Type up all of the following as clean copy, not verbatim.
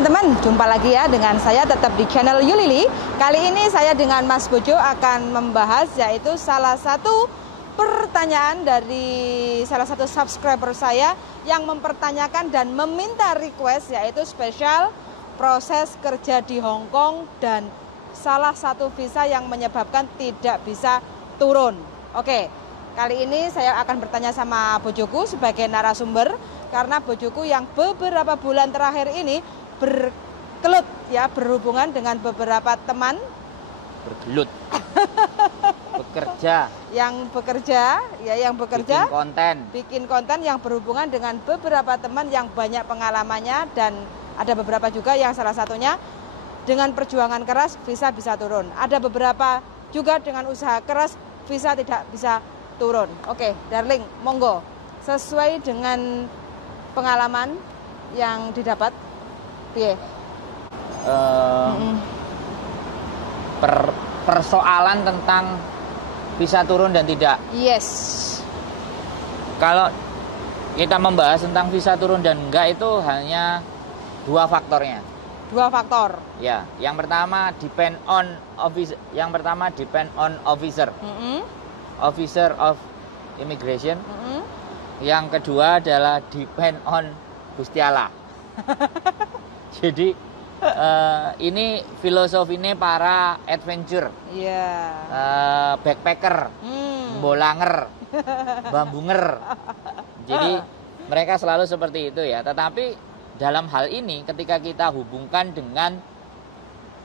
teman-teman, jumpa lagi ya dengan saya tetap di channel Yulili. Kali ini saya dengan Mas Bojo akan membahas yaitu salah satu pertanyaan dari salah satu subscriber saya yang mempertanyakan dan meminta request yaitu spesial proses kerja di Hong Kong dan salah satu visa yang menyebabkan tidak bisa turun. Oke, kali ini saya akan bertanya sama Bojoku sebagai narasumber karena Bojoku yang beberapa bulan terakhir ini berkelut ya, berhubungan dengan beberapa teman bekerja bikin konten yang berhubungan dengan beberapa teman yang banyak pengalamannya, dan ada beberapa juga yang salah satunya dengan perjuangan keras visa bisa turun, ada beberapa juga dengan usaha keras visa tidak bisa turun. Oke, darling, monggo sesuai dengan pengalaman yang didapat. Persoalan tentang bisa turun dan tidak. Yes. Kalau kita membahas tentang bisa turun dan enggak itu hanya dua faktornya. Dua faktor. Ya, yang pertama depend on officer. Officer of immigration. Yang kedua adalah depend on Gusti Allah. Jadi ini filosofinya para adventure, backpacker, bolanger, bambunger. Jadi mereka selalu seperti itu ya. Tetapi dalam hal ini ketika kita hubungkan dengan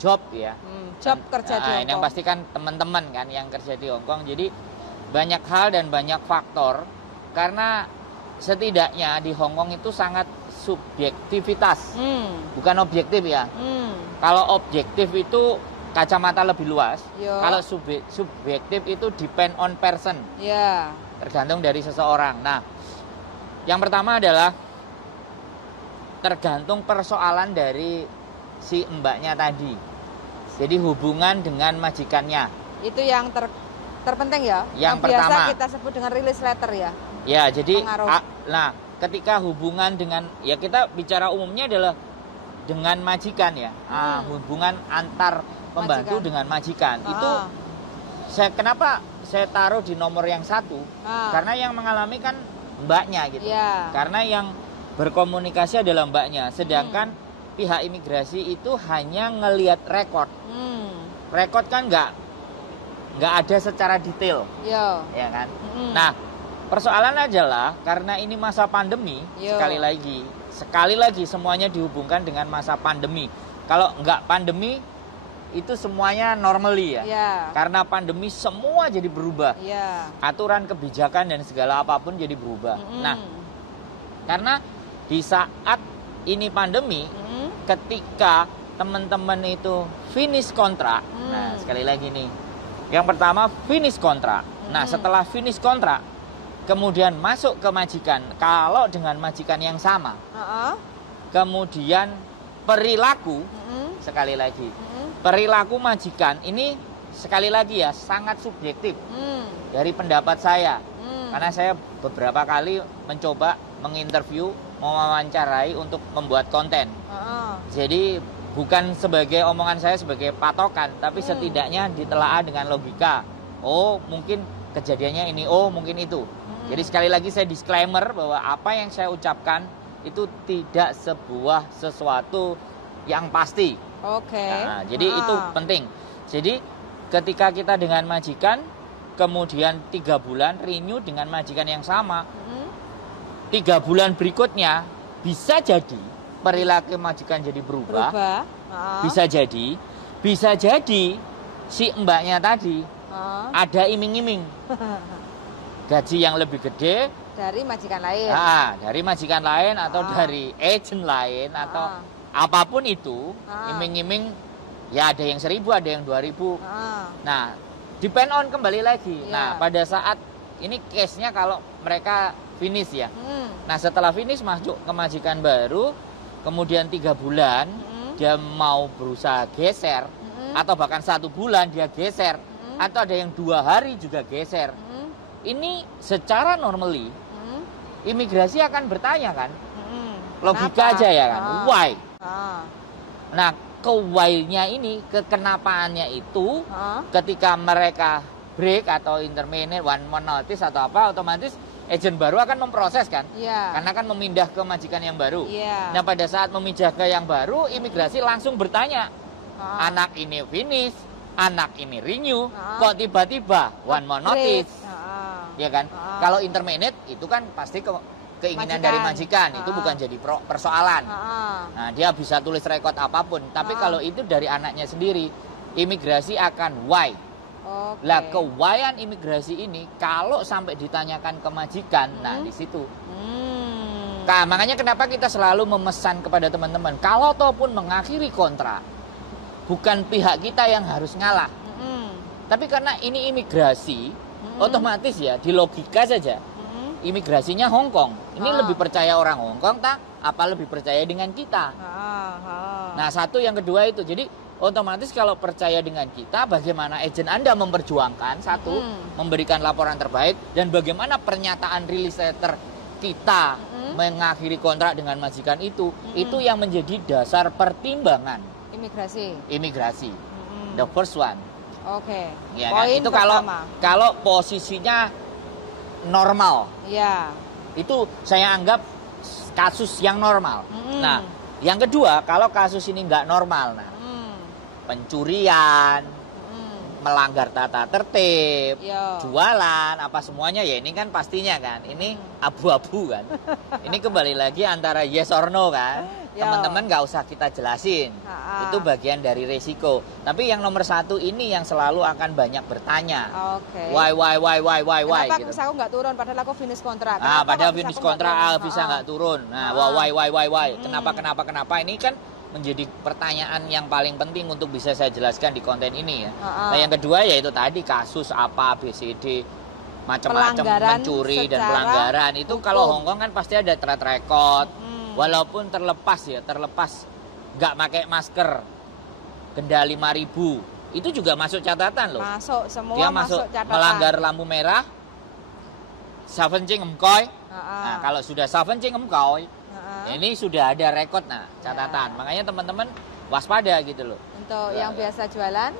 job ya, job kerja di Hong Kong. Yang pasti kan teman-teman kan yang kerja di Hong Kong. Jadi banyak hal dan banyak faktor, karena setidaknya di Hong Kong itu sangat subjektivitas, bukan objektif ya. Kalau objektif itu kacamata lebih luas. Kalau subjektif itu depend on person, tergantung dari seseorang. Nah, yang pertama adalah tergantung persoalan dari si mbaknya tadi. Jadi hubungan dengan majikannya. Itu yang terpenting ya. Yang pertama biasa kita sebut dengan release letter ya. Ya, jadi ketika hubungan dengan, ya kita bicara umumnya adalah dengan majikan ya, hubungan antar pembantu dengan majikan. Itu kenapa saya taruh di nomor yang satu, karena yang mengalami kan mbaknya gitu, karena yang berkomunikasi adalah mbaknya, sedangkan pihak imigrasi itu hanya ngelihat rekod. Rekod kan nggak ada secara detail, ya kan. Nah, persoalan adalah karena ini masa pandemi, sekali lagi semuanya dihubungkan dengan masa pandemi. Kalau nggak pandemi itu semuanya normally ya. Karena pandemi semua jadi berubah. Aturan kebijakan dan segala apapun jadi berubah. Nah, karena di saat ini pandemi, ketika teman-teman itu finish kontrak, nah sekali lagi nih, yang pertama finish kontrak. Nah, setelah finish kontrak kemudian masuk ke majikan, kalau dengan majikan yang sama, kemudian perilaku, sekali lagi, perilaku majikan ini sekali lagi ya sangat subjektif dari pendapat saya, karena saya beberapa kali mencoba menginterview, mewawancarai untuk membuat konten. Jadi bukan sebagai omongan saya sebagai patokan, tapi setidaknya ditelaah dengan logika. Oh, mungkin kejadiannya ini, oh mungkin itu. Jadi sekali lagi saya disclaimer bahwa apa yang saya ucapkan itu tidak sebuah sesuatu yang pasti. Nah, jadi itu penting. Jadi ketika kita dengan majikan, kemudian 3 bulan renew dengan majikan yang sama, 3 bulan berikutnya bisa jadi perilaku majikan jadi berubah. Bisa jadi si mbaknya tadi ada iming-iming gaji yang lebih gede dari majikan lain. Dari majikan lain atau dari agent lain atau apapun itu, iming-iming ya, ada yang 1.000, ada yang 2.000. Nah, depend on kembali lagi. Nah, pada saat ini case-nya kalau mereka finish ya. Nah, setelah finish masuk ke majikan baru, kemudian 3 bulan dia mau berusaha geser, atau bahkan 1 bulan dia geser, atau ada yang 2 hari juga geser. Ini secara normally imigrasi akan bertanya kan, logika aja ya kan, why? Nah, ke why-nya ini, ke kenapaannya itu, ketika mereka break atau interminate, one month notice atau apa, otomatis agent baru akan memproses kan, karena kan memindah ke majikan yang baru. Nah, pada saat memindah ke yang baru, imigrasi langsung bertanya, anak ini finish, anak ini renew, kok tiba-tiba one month notice, ya kan? Kalau interminate itu kan pasti keinginan dari majikan, itu bukan jadi persoalan. Nah, dia bisa tulis rekod apapun, tapi kalau itu dari anaknya sendiri, imigrasi akan why. Lah, ke-why-an imigrasi ini kalau sampai ditanyakan ke majikan, nah di situ. Nah, makanya kenapa kita selalu memesan kepada teman-teman, kalau ataupun mengakhiri kontrak, bukan pihak kita yang harus ngalah. Tapi karena ini imigrasi, otomatis ya, di logika saja, imigrasinya Hong Kong. Ini lebih percaya orang Hong Kong, apa lebih percaya dengan kita? Nah, satu, yang kedua itu. Jadi otomatis kalau percaya dengan kita, bagaimana agen Anda memperjuangkan, satu, memberikan laporan terbaik, dan bagaimana pernyataan release letter kita mengakhiri kontrak dengan majikan itu yang menjadi dasar pertimbangan imigrasi. The first one. Ya, poin itu pertama. kalau posisinya normal, itu saya anggap kasus yang normal. Nah, yang kedua, kalau kasus ini nggak normal, nah, pencurian, melanggar tata tertib, jualan, apa semuanya, ya ini kan pastinya kan, ini abu-abu kan. Ini kembali lagi antara yes or no kan. Teman-teman nggak usah kita jelasin, itu bagian dari resiko. Tapi yang nomor satu ini yang selalu akan banyak bertanya. Why? Kenapa gitu. aku nggak turun padahal aku finish kontrak? Padahal finish kontrak bisa nggak turun. Nah, why? Kenapa? Ini kan menjadi pertanyaan yang paling penting untuk bisa saya jelaskan di konten ini ya. Nah, yang kedua yaitu tadi kasus apa BCD macam-macam, mencuri dan pelanggaran itu hukum. Kalau Hongkong kan pasti ada track record. Walaupun terlepas nggak pakai masker, denda 5.000, itu juga masuk catatan loh. Semua dia masuk catatan. Melanggar lampu merah, Savencing Emkoy. Nah, kalau sudah Savencing Emkoy, ini sudah ada rekod, nah, catatan. Makanya teman-teman waspada gitu loh. Untuk yang biasa jualan,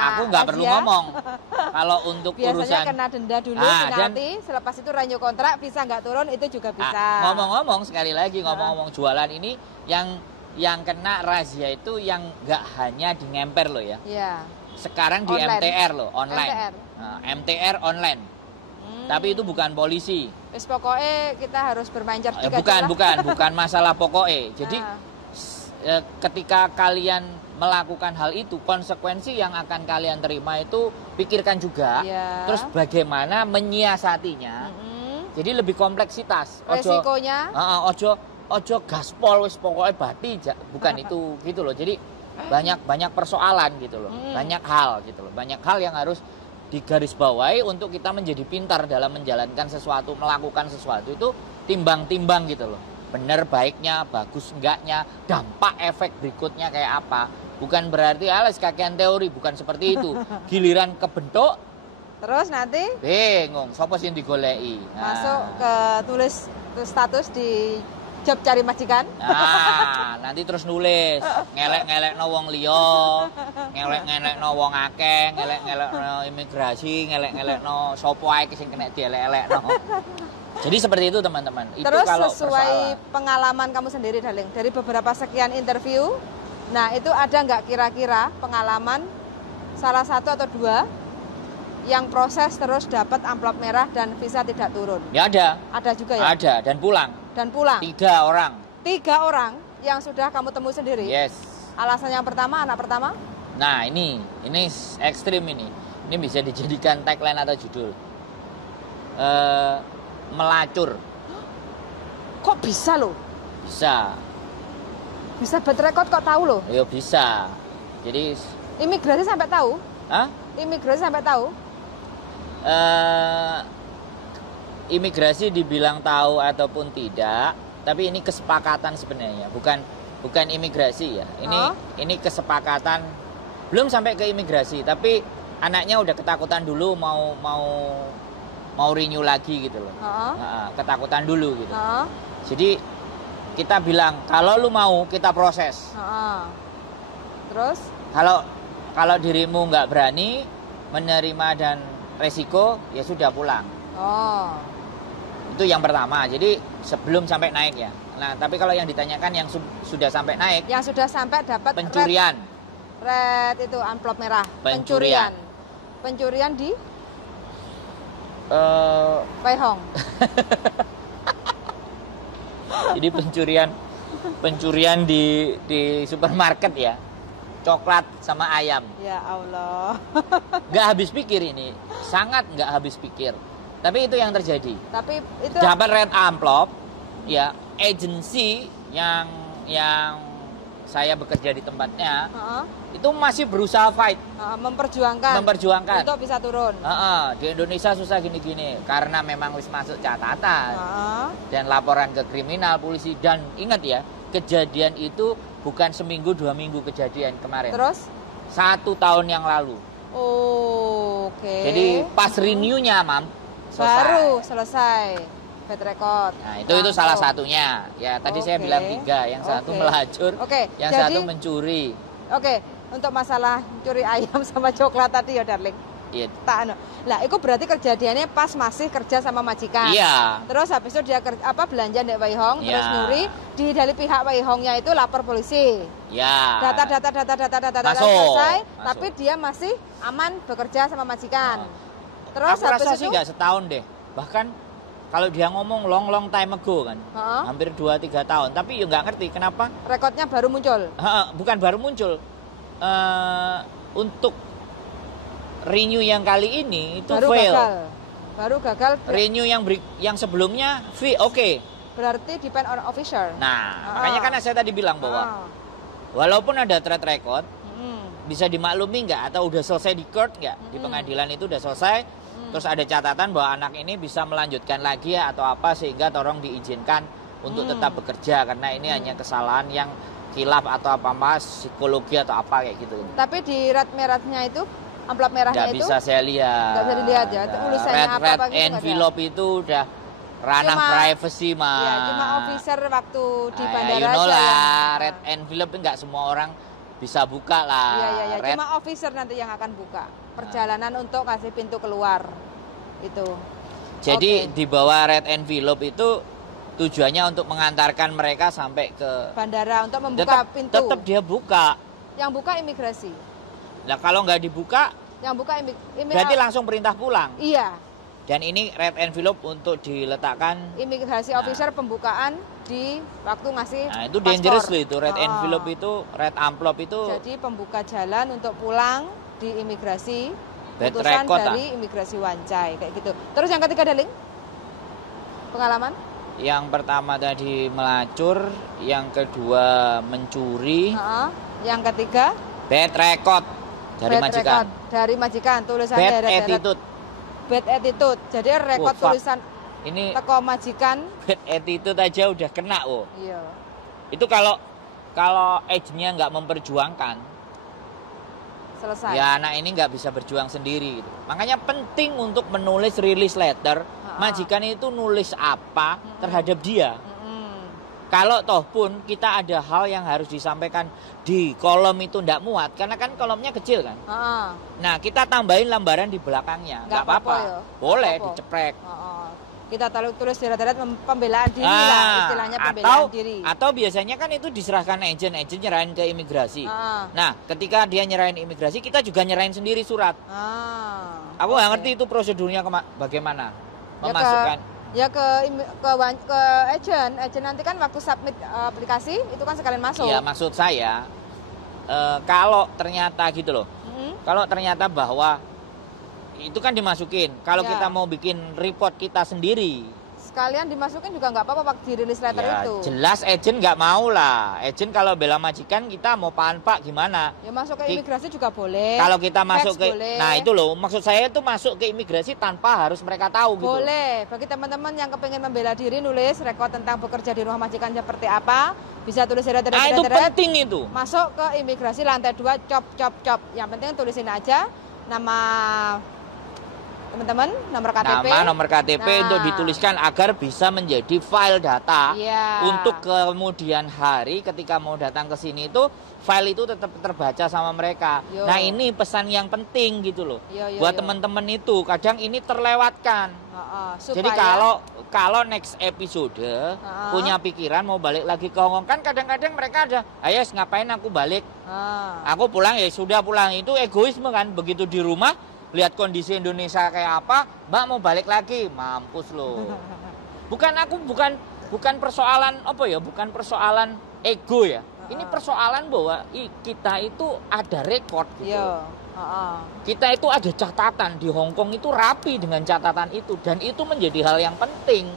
aku nggak perlu ngomong. Kalau untuk biasanya urusan kena denda dulu, penalti, selepas itu renew kontrak, bisa nggak turun, itu juga bisa. Ngomong-ngomong sekali lagi, ngomong-ngomong jualan ini, yang kena razia itu yang nggak hanya di ngemper loh ya. Sekarang di online. MTR loh, online. MTR online. Tapi itu bukan polisi. Pokoknya kita harus bermain cerdik. Bukan masalah pokoknya. Jadi ketika kalian melakukan hal itu, konsekuensi yang akan kalian terima itu pikirkan juga. Terus bagaimana menyiasatinya. Jadi lebih kompleksitas. Resikonya. Ojo gaspol wis pokoknya bati, bukan itu gitu loh. Jadi banyak persoalan gitu loh. Banyak hal gitu loh. Banyak hal yang harus digarisbawahi untuk kita menjadi pintar dalam menjalankan sesuatu, melakukan sesuatu itu timbang-timbang gitu loh. Benar baiknya, bagus enggaknya, dampak efek berikutnya kayak apa. Bukan berarti alas kakean teori, bukan seperti itu. Giliran kebentuk terus nanti bingung, sapa sing digoleki. Masuk ke tulis status di job cari majikan. Nanti terus nulis ngelek-ngelekno wong liya, ngelek-ngelekno wong akeh, ngelek-ngelekno imigrasi, ngelek-ngelekno sapa ae sing kena dielek-elekno. Jadi seperti itu teman-teman. Terus itu kalau sesuai pengalaman kamu sendiri, Darling, dari beberapa sekian interview, nah itu ada nggak kira-kira pengalaman salah satu atau dua yang proses terus dapat amplop merah dan visa tidak turun? Ya ada. Ada juga ya? Ada, dan pulang. 3 orang. 3 orang yang sudah kamu temui sendiri? Yes. Alasan yang pertama, anak pertama? Nah ini ekstrim ini. Ini bisa dijadikan tagline atau judul. Melacur. Kok bisa loh? Bisa. Bisa berrekod kok tahu loh? Ya bisa. Jadi imigrasi sampai tahu? Hah? Imigrasi sampai tahu? Imigrasi dibilang tahu ataupun tidak, tapi ini kesepakatan sebenarnya, bukan imigrasi ya. Ini kesepakatan, belum sampai ke imigrasi, tapi anaknya udah ketakutan dulu mau renew lagi gitu loh. Ketakutan dulu gitu. Jadi kita bilang kalau lu mau kita proses. Terus? Kalau dirimu nggak berani menerima dan resiko, ya sudah pulang. Itu yang pertama. Jadi sebelum sampai naik ya. Nah, tapi kalau yang ditanyakan yang sudah sampai naik, yang sudah sampai dapat pencurian. Red itu amplop merah. Pencurian di Weihong. Jadi pencurian di supermarket ya. Coklat sama ayam. Ya Allah. Nggak habis pikir ini. Sangat nggak habis pikir. Tapi itu yang terjadi. Tapi itu dapat red amplop ya, agensi yang saya bekerja di tempatnya, itu masih berusaha fight, memperjuangkan untuk bisa turun. Di Indonesia susah gini-gini karena memang wis masuk catatan dan laporan ke kriminal polisi. Dan ingat ya, kejadian itu bukan seminggu 2 minggu kejadian kemarin. Terus 1 tahun yang lalu. Oke. Jadi pas renew-nya baru selesai. Bad record. Nah, itu salah satunya. Ya, tadi saya bilang 3, yang satu melacur, yang satu mencuri. Untuk masalah curi ayam sama coklat tadi ya, darling. Iya. Lah, itu berarti kejadiannya pas masih kerja sama majikan. Iya. Terus habis itu dia belanja di Weihong, terus nyuri, dari pihak Weihongnya itu lapor polisi. Iya. Data selesai, tapi dia masih aman bekerja sama majikan. Terus aku rasa sih nggak setahun deh. Bahkan kalau dia ngomong long time ago kan, hampir 2-3 tahun, tapi ya nggak ngerti kenapa rekodnya baru muncul. Bukan baru muncul, untuk renew yang kali ini itu baru gagal. Renew yang sebelumnya oke. Berarti depend on officer. Nah, makanya kan saya tadi bilang bahwa walaupun ada track record, bisa dimaklumi nggak atau udah selesai di court nggak, di pengadilan itu udah selesai. Terus ada catatan bahwa anak ini bisa melanjutkan lagi ya atau apa, sehingga tolong diizinkan untuk tetap bekerja karena ini hanya kesalahan yang khilaf atau apa psikologi atau apa kayak gitu. Tapi di red merahnya itu, amplop merahnya nggak bisa saya lihat. Nggak bisa dilihat ya. Tulisannya red envelope itu udah ranah privacy mah. Ya, cuma officer waktu di bandara you know lah, red envelope nggak semua orang bisa buka lah. Iya. Cuma officer nanti yang akan buka. Perjalanan untuk kasih pintu keluar itu. Jadi di bawah red envelope itu tujuannya untuk mengantarkan mereka sampai ke bandara untuk membuka pintu. Tetap dia buka. Yang buka imigrasi. Nah kalau nggak dibuka, yang buka berarti langsung perintah pulang. Iya. Dan ini red envelope untuk diletakkan imigrasi officer pembukaan di waktu ngasih. Nah itu dangerous loh itu red envelope itu, red amplop itu. Jadi pembuka jalan untuk pulang di imigrasi, putusan dari imigrasi Wancai kayak gitu. Terus yang ketiga, darling, pengalaman? Yang pertama tadi melacur, yang kedua mencuri, yang ketiga bad record dari majikan. Dari majikan, tulisannya bad attitude. Bad attitude. Jadi rekod tulisan ini teko majikan. Bad attitude aja udah kena Iya. Itu kalau age-nya nggak memperjuangkan, selesai. Ya anak ini nggak bisa berjuang sendiri gitu. Makanya penting untuk menulis release letter. Majikan itu nulis apa terhadap dia. Kalau toh pun kita ada hal yang harus disampaikan di kolom itu nggak muat, karena kan kolomnya kecil kan. Nah kita tambahin lembaran di belakangnya, nggak apa-apa. Ya. Boleh diceprek. Kita tulis di deret pembelaan diri lah, istilahnya pembelaan diri. Atau biasanya kan itu diserahkan agent nyerahin ke imigrasi. Nah, ketika dia nyerahin imigrasi, kita juga nyerahin sendiri surat. Aku nggak ngerti itu prosedurnya bagaimana memasukkan. Ya ke agent nanti kan waktu submit aplikasi itu kan sekalian masuk. Iya, maksud saya kalau ternyata gitu loh. Kalau ternyata bahwa itu kan dimasukin. Kalau kita mau bikin report kita sendiri, sekalian dimasukin juga nggak apa-apa waktu di release letter itu. Jelas agent nggak mau lah. Agent kalau bela majikan kita mau pak gimana? Ya masuk ke imigrasi juga boleh. Kalau kita masuk ke, nah itu loh maksud saya itu masuk ke imigrasi tanpa harus mereka tahu gitu. Boleh. Bagi teman-teman yang kepengen membela diri, nulis rekod tentang bekerja di rumah majikan seperti apa, bisa tulis deret. Itu penting itu. Masuk ke imigrasi lantai 2 cop. Yang penting tulisin aja nama teman-teman, nomor KTP. Nama, nomor KTP untuk dituliskan agar bisa menjadi file data. Untuk kemudian hari ketika mau datang ke sini itu file itu tetap terbaca sama mereka. Nah ini pesan yang penting gitu loh. Buat teman-teman itu kadang ini terlewatkan. Jadi kalau next episode punya pikiran mau balik lagi ke Hongkong, kan kadang-kadang mereka ada, ayo ngapain aku balik, aku pulang ya sudah pulang. Itu egoisme kan, begitu di rumah lihat kondisi Indonesia kayak apa, Mbak mau balik lagi, mampus loh. Bukan persoalan apa ya, bukan persoalan ego ya. Ini persoalan bahwa kita itu ada rekor gitu. Kita itu ada catatan di Hongkong itu rapi dengan catatan itu, dan itu menjadi hal yang penting.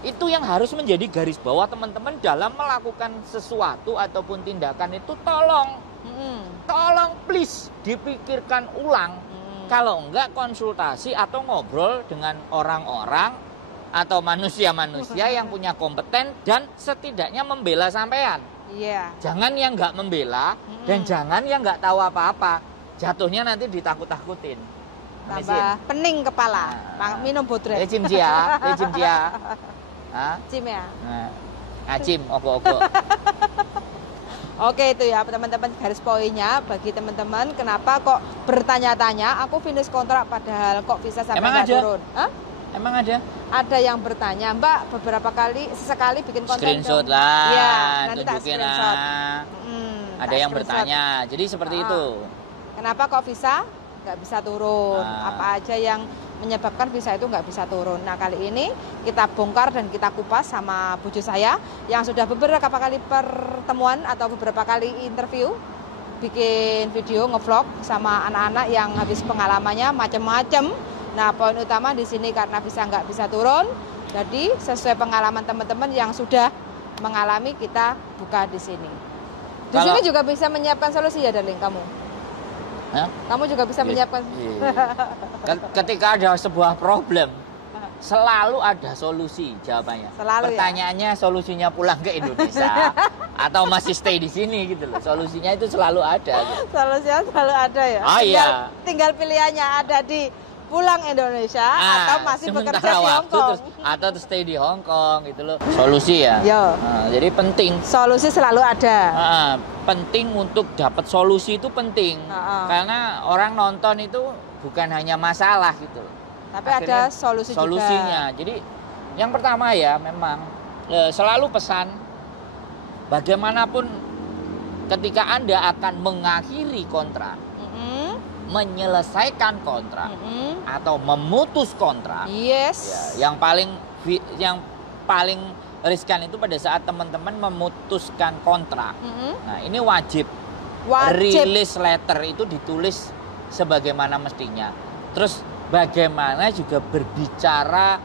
Itu yang harus menjadi garis bawah teman-teman dalam melakukan sesuatu ataupun tindakan itu, tolong please dipikirkan ulang. Kalau enggak konsultasi atau ngobrol dengan orang-orang atau manusia-manusia yang punya kompeten dan setidaknya membela sampean. Jangan yang nggak membela dan jangan yang nggak tahu apa-apa. Jatuhnya nanti ditakut-takutin. Tambah pening kepala. Minum bodret. Cim ya. Cim ya. Cim, ogo-ogo. Oke, itu ya teman-teman garis poinnya bagi teman-teman. Kenapa kok bertanya-tanya? Aku finish kontrak padahal kok bisa sampai nggak turun? Emang ada? Ada yang bertanya, Mbak, beberapa kali, sesekali bikin konten screenshot dong. Lah, ya, nanti tak tunjukin screenshot. Ada yang bertanya, jadi seperti itu. Kenapa kok visa nggak bisa turun? Apa aja yang menyebabkan visa itu nggak bisa turun? Nah, kali ini kita bongkar dan kita kupas sama buju saya yang sudah beberapa kali pertemuan atau beberapa kali interview, bikin video ngevlog sama anak-anak yang habis pengalamannya macam-macam. Nah, poin utama di sini karena visa nggak bisa turun, jadi sesuai pengalaman teman-teman yang sudah mengalami kita buka di sini. Di sini juga bisa menyiapkan solusi ya, darling, kamu. Kamu juga bisa menyiapkan. Ketika ada sebuah problem, selalu ada solusi jawabannya. Pertanyaannya solusinya pulang ke Indonesia atau masih stay di sini gitu loh. Solusinya itu selalu ada. Gitu. Solusinya selalu ada ya. Tinggal pilihannya ada di pulang Indonesia atau masih bekerja di Hongkong atau stay di Hongkong gitu loh. Solusi ya. Jadi penting. Solusi selalu ada. Penting untuk dapat solusi itu penting. Karena orang nonton itu bukan hanya masalah gitu loh. Tapi akhirnya ada solusinya. Juga. Jadi yang pertama ya memang selalu pesan bagaimanapun ketika Anda akan mengakhiri kontrak, menyelesaikan kontrak atau memutus kontrak, ya, yang paling riskan itu pada saat teman-teman memutuskan kontrak. Nah, ini wajib release letter itu ditulis sebagaimana mestinya. Terus bagaimana juga berbicara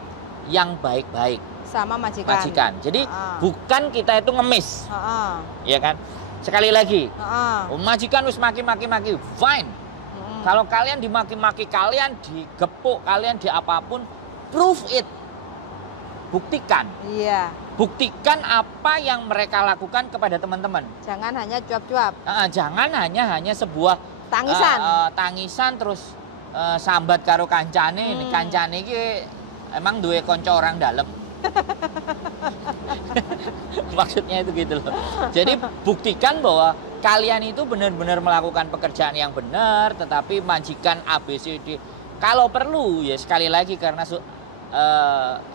yang baik-baik sama majikan. Jadi bukan kita itu ngemis, ya kan? Sekali lagi, majikan wis maki-maki, fine. Kalau kalian dimaki-maki, kalian digepuk, kalian di apapun, prove it. Buktikan. Buktikan apa yang mereka lakukan kepada teman-teman. Jangan hanya cuap-cuap. Jangan hanya sebuah tangisan terus sambat karo kancane. Ini kancane iki emang duwe kanca orang dalam. Maksudnya itu gitu loh. Jadi buktikan bahwa kalian itu benar-benar melakukan pekerjaan yang benar, tetapi majikan ABCD. Kalau perlu ya sekali lagi karena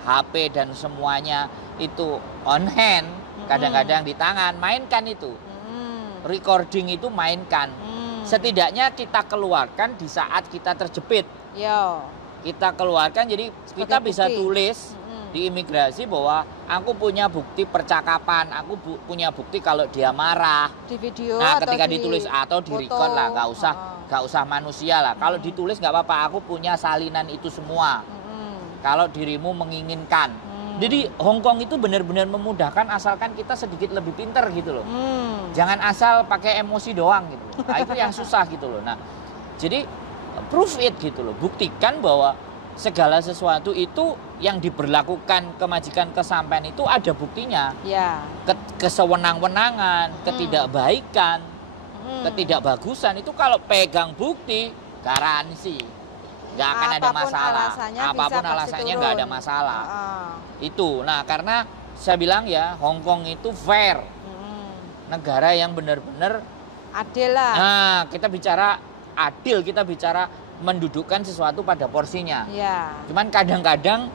HP dan semuanya itu on hand, kadang-kadang di tangan, mainkan itu. Recording itu mainkan. Setidaknya kita keluarkan di saat kita terjepit. Kita keluarkan, jadi kita bisa tulis di imigrasi bahwa aku punya bukti percakapan, aku punya bukti kalau dia marah di video. Nah, atau ketika ditulis atau di record lah, nggak usah manusia lah. Kalau ditulis nggak apa-apa, aku punya salinan itu semua. Kalau dirimu menginginkan. Jadi Hongkong itu benar-benar memudahkan asalkan kita sedikit lebih pinter gitu loh. Jangan asal pakai emosi doang gitu loh. Nah, itu yang susah gitu loh. Nah, jadi prove it gitu loh. Buktikan bahwa segala sesuatu itu yang diberlakukan kemajikan kesampean itu ada buktinya. Kesewenang-wenangan, ketidakbaikan, ketidakbagusan itu kalau pegang bukti garansi. nggak akan ada masalah. Apapun alasannya nggak ada masalah. Itu. Nah, karena saya bilang ya, Hong Kong itu fair. Negara yang benar-benar adil lah. Nah, kita bicara adil, kita bicara mendudukkan sesuatu pada porsinya. Ya. Cuman kadang-kadang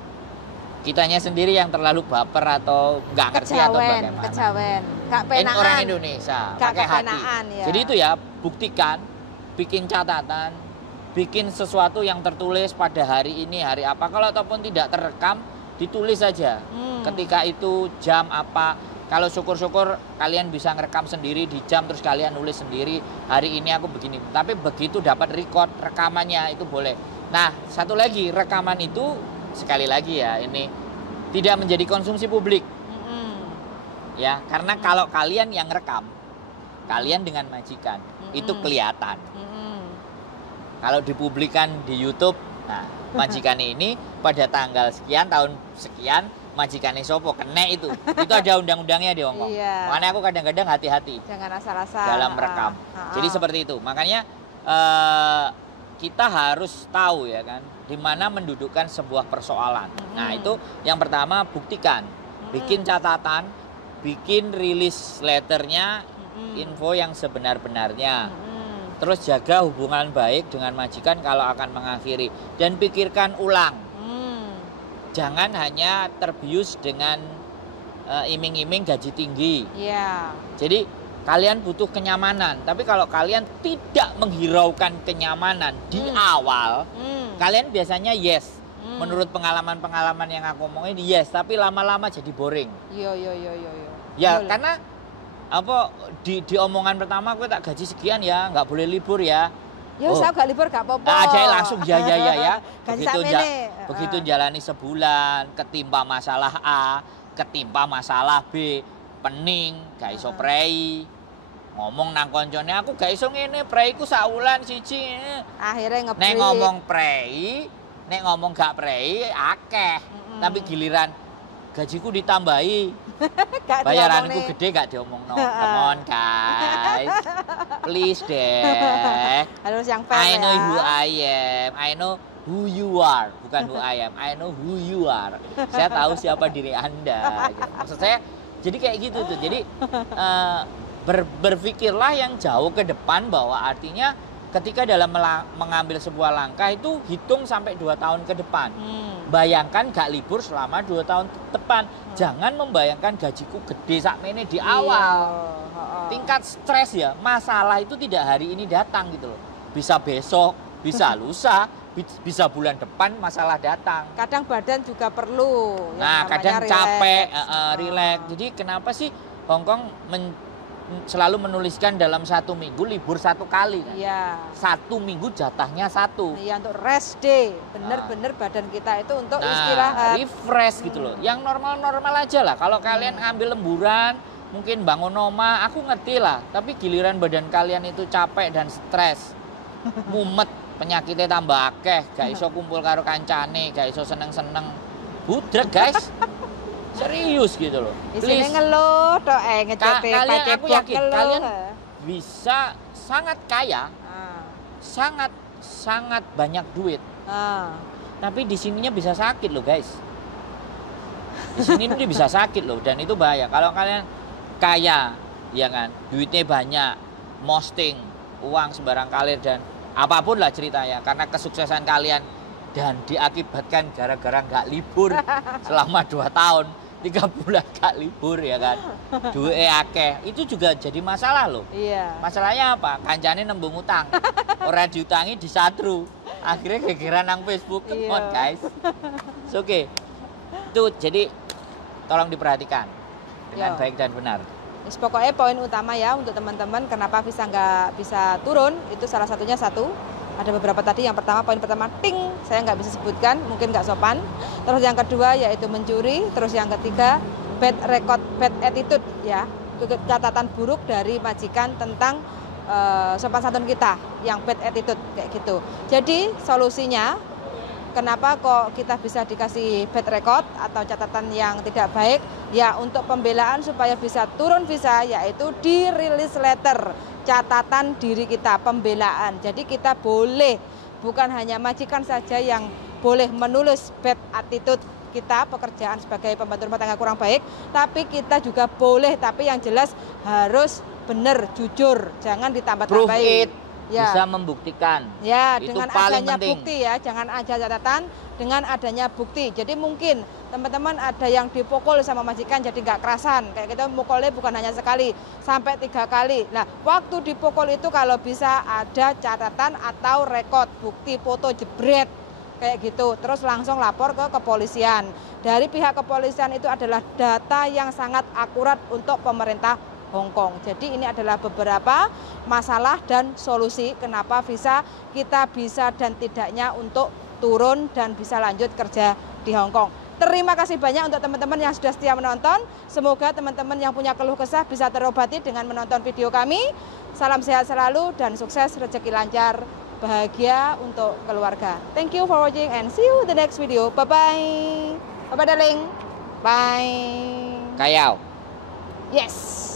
kitanya sendiri yang terlalu baper atau nggak ngerti atau bagaimana. Kejawen, gak penaan. Orang Indonesia, pakai hati. Ya. Jadi itu ya, buktikan, bikin catatan, bikin sesuatu yang tertulis pada hari ini, hari apa. Kalau ataupun tidak terekam, ditulis saja. Ketika itu jam apa. Kalau syukur-syukur kalian bisa ngerekam sendiri di jam, terus kalian nulis sendiri, hari ini aku begini. Tapi begitu dapat record rekamannya itu boleh. Nah, satu lagi, rekaman itu sekali lagi ya, ini tidak menjadi konsumsi publik. Ya, karena kalau kalian yang rekam, kalian dengan majikan, itu kelihatan. Kalau dipublikkan di YouTube, nah majikan ini pada tanggal sekian, tahun sekian, majikan sopo kena itu ada undang-undangnya di Hong Kong. Iya. Makanya aku kadang-kadang hati-hati jangan asal-asal dalam merekam. Jadi seperti itu. Makanya kita harus tahu ya kan, di mana mendudukkan sebuah persoalan. Nah itu yang pertama, buktikan, bikin catatan, bikin rilis letternya, info yang sebenar-benarnya. Terus jaga hubungan baik dengan majikan kalau akan mengakhiri, dan pikirkan ulang. Jangan hanya terbius dengan iming-iming gaji tinggi. Yeah. Jadi kalian butuh kenyamanan. Tapi kalau kalian tidak menghiraukan kenyamanan di awal, kalian biasanya yes. Menurut pengalaman-pengalaman yang aku omongin yes, tapi lama-lama jadi boring. Yo. Ya karena apa di omongan pertama aku tak gaji sekian ya, nggak boleh libur ya. Saya gak libur gak apa-apa. Jadi langsung ya. Begitu jalani sebulan, ketimpa masalah A, ketimpa masalah B, pening, gak iso prei. Ngomong nang koncone, aku gak iso ngene, preiku saulan siji. Akhirnya ngeprei. Nek ngomong prei, nek ngomong gak prei akeh. Tapi giliran gajiku ditambahi. Bayaranku gede gak diomongno. Come on guys. Please deh. Harus yang fair. I know who I am. I know who you are. Bukan who I am. I know who you are. Saya tahu siapa diri Anda. Gitu. Maksud saya jadi kayak gitu tuh. Jadi berpikirlah yang jauh ke depan, bahwa artinya ketika dalam mengambil sebuah langkah itu hitung sampai 2 tahun ke depan. Bayangkan gak libur selama 2 tahun ke depan. Jangan membayangkan gajiku gede sakmene di awal. Tingkat stres ya, masalah itu tidak hari ini datang gitu loh. Bisa besok, bisa lusa, bisa bulan depan masalah datang. Kadang badan juga perlu. Nah, kadang capek, rileks. Jadi kenapa sih Hong Kong selalu menuliskan dalam 1 minggu libur 1 kali kan? Iya. 1 minggu jatahnya 1. Iya, untuk rest day. Bener-bener badan kita itu untuk istirahat. Refresh gitu loh. Yang normal-normal aja lah. Kalau kalian ambil lemburan, mungkin bangun oma, aku ngerti lah. Tapi giliran badan kalian itu capek dan stres, mumet, penyakitnya tambah akeh, gak iso kumpul karo kancane, gak iso seneng-seneng, budrek guys. Serius gitu loh. Isinya ngeluh, ngecepe, aku yakin kalian bisa sangat kaya, sangat banyak duit. Tapi di sininya bisa sakit loh guys. Di sini tuh bisa sakit loh, dan itu bahaya. Kalau kalian kaya, ya kan, duitnya banyak, posting uang sembarang kalir dan apapun lah ceritanya, karena kesuksesan kalian dan diakibatkan gara-gara nggak libur selama 2 tahun, 3 bulan gak libur ya kan, duit akeh, itu juga jadi masalah loh. Iya. Masalahnya apa? Kancane nembung utang, orang diutangi disatru, akhirnya gegeran nang Facebook. Come on guys. Oke. Itu jadi tolong diperhatikan dengan baik dan benar. Pokoknya poin utama ya untuk teman-teman kenapa visa nggak bisa turun, itu salah satunya ada beberapa tadi. Yang pertama, poin pertama, ting, saya nggak bisa sebutkan, mungkin nggak sopan. Terus yang kedua yaitu mencuri. Terus yang ketiga, bad record, bad attitude ya, catatan buruk dari majikan tentang sopan santun kita yang bad attitude kayak gitu. Jadi solusinya, kenapa kok kita bisa dikasih bad record atau catatan yang tidak baik? Ya untuk pembelaan supaya bisa turun visa, yaitu di release letter, catatan diri kita, pembelaan. Jadi kita boleh bukan hanya majikan saja yang boleh menulis bad attitude kita pekerjaan sebagai pembantu rumah tangga kurang baik, tapi kita juga boleh, tapi yang jelas harus benar, jujur, jangan ditambah-tambahin. Ya. Bisa membuktikan. Ya, itu dengan paling adanya penting. Bukti ya, jangan aja catatan, dengan adanya bukti. Jadi mungkin teman-teman ada yang dipukul sama majikan jadi nggak kerasan, kayak gitu mukulnya bukan hanya sekali, sampai 3 kali. Nah, waktu dipukul itu kalau bisa ada catatan atau rekod, bukti foto jebret, kayak gitu. Terus langsung lapor ke kepolisian. Dari pihak kepolisian itu adalah data yang sangat akurat untuk pemerintah Hong Kong. Jadi ini adalah beberapa masalah dan solusi kenapa visa kita bisa dan tidaknya untuk turun dan bisa lanjut kerja di Hong Kong. Terima kasih banyak untuk teman-teman yang sudah setia menonton. Semoga teman-teman yang punya keluh kesah bisa terobati dengan menonton video kami. Salam sehat selalu dan sukses, rezeki lancar, bahagia untuk keluarga. Thank you for watching and see you the next video. Bye-bye. Bye-bye darling. Bye. Kayau. Yes.